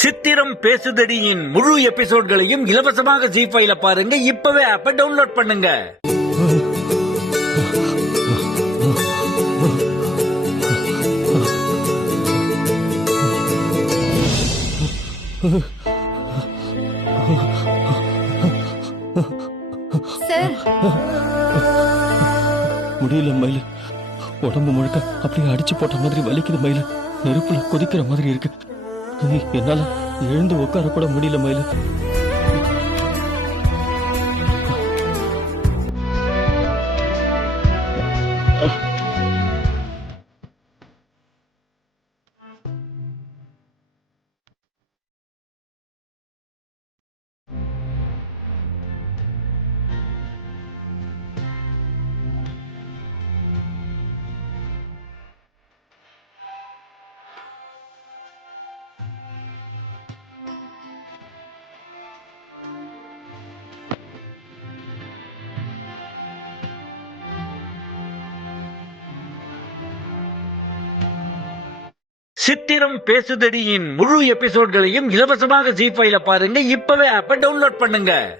சித்திரம் பேசுதடியின் முழு எபிசோட்களையும் இலவசமாக ஜி5ல பாருங்க. இப்பவே ஆப்பை டவுன்லோட் பண்ணுங்க. முடியல மயில, உடம்பு முழுக்க அப்படியே அடிச்சு போட்ட மாதிரி வலிக்குது மயில. நெருப்புல கொதிக்கிற மாதிரி இருக்கு. என்னால எழுந்து உட்கார கூட முடியல மயில. சித்திரம் பேசுதடியின் முழு எபிசோட்களையும் இலவசமாக ஜி5ல பாருங்க. இப்பவே ஆப்பை டவுன்லோட் பண்ணுங்க.